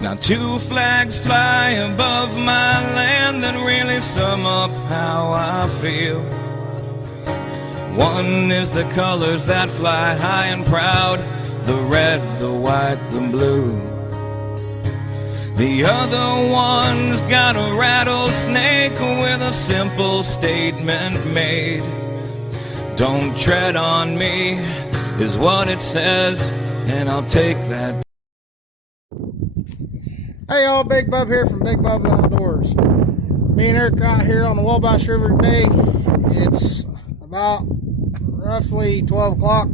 Now two flags fly above my land that really sum up how I feel. One is the colors that fly high and proud, the red, the white, the blue. The other one's got a rattlesnake with a simple statement made. Don't tread on me is what it says, and I'll take that. Hey y'all, Big Bub here from Big Bub Outdoors. Me and Eric are out here on the Wabash River today. It's about roughly 12 o'clock.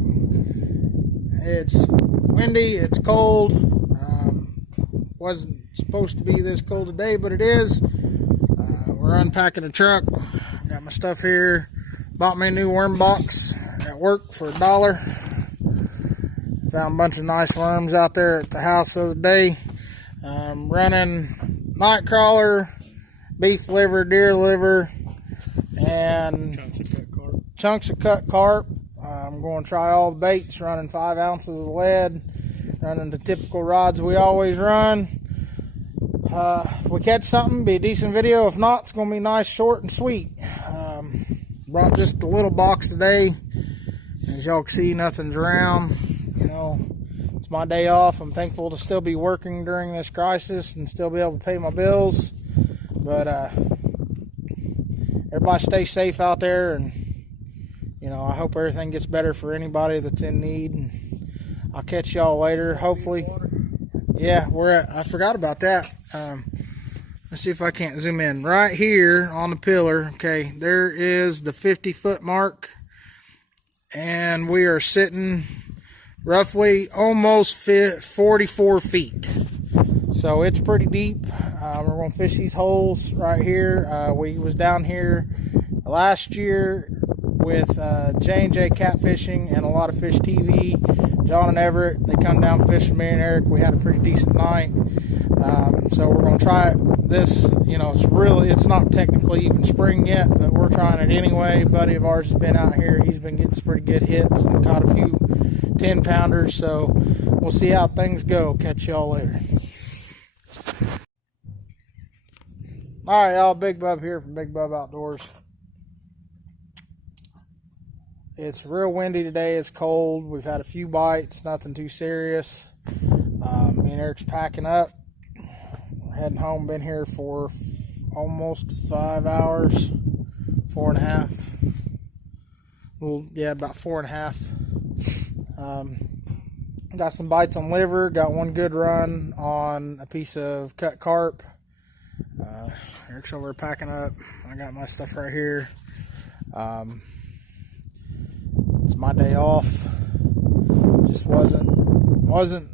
It's windy, it's cold. Wasn't supposed to be this cold today, but it is. We're unpacking the truck. Got my stuff here. Bought me a new worm box at work for $1. Found a bunch of nice worms out there at the house the other day. Running night crawler, beef liver, deer liver, and chunks of cut carp. I'm going to try all the baits, running 5 ounces of lead, running the typical rods we always run. If we catch something, be a decent video. If not, it's going to be nice, short, and sweet. Brought just a little box today. As y'all can see, nothing's around. You know, it's my day off. I'm thankful to still be working during this crisis and still be able to pay my bills. But everybody stay safe out there, and you know, I hope everything gets better for anybody that's in need. And I'll catch y'all later, hopefully. Yeah, I forgot about that. Let's see if I can't zoom in. Right here on the pillar, okay, there is the 50-foot mark, and we are sitting roughly almost 44 feet. So it's pretty deep. We're going to fish these holes right here. We was down here last year with J&J Catfishing and a lot of Fish TV. John and Everett, they come down fishing me and Eric. We had a pretty decent night. So we're going to try it. This, you know, it's not technically even spring yet, but we're trying it anyway. A buddy of ours has been out here. He's been getting some pretty good hits and caught a few 10-pounders. So we'll see how things go. Catch y'all later. All right, y'all, Big Bub here from Big Bub Outdoors. It's real windy today. It's cold. We've had a few bites, nothing too serious. Me and Eric's packing up. We're heading home. Been here for almost 5 hours, 4.5. Well, yeah, about 4.5. Got some bites on liver. Got one good run on a piece of cut carp. Eric's over packing up. I got my stuff right here. It's my day off. Just wasn't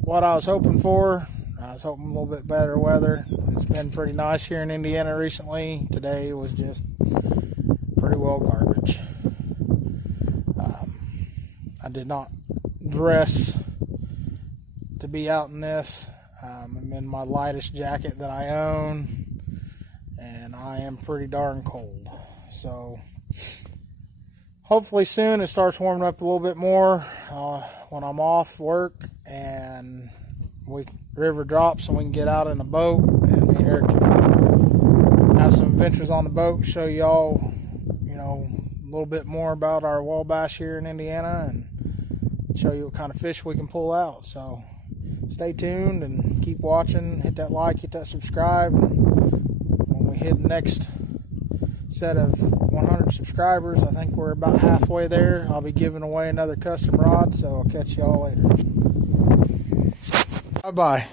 what I was hoping for. I was hoping a little bit better weather. It's been pretty nice here in Indiana recently. Today was just pretty well garbage. I did not dress to be out in this. I'm in my lightest jacket that I own, and I am pretty darn cold. So hopefully soon it starts warming up a little bit more when I'm off work and river drops and we can get out in a boat, and me and Eric can have some adventures on the boat, show y'all, you know, a little bit more about our Wabash here in Indiana and show you what kind of fish we can pull out. So stay tuned and keep watching. Hit that like, hit that subscribe. When we hit the next set of 100 subscribers, I think we're about halfway there, I'll be giving away another custom rod. So I'll catch y'all later. Bye bye.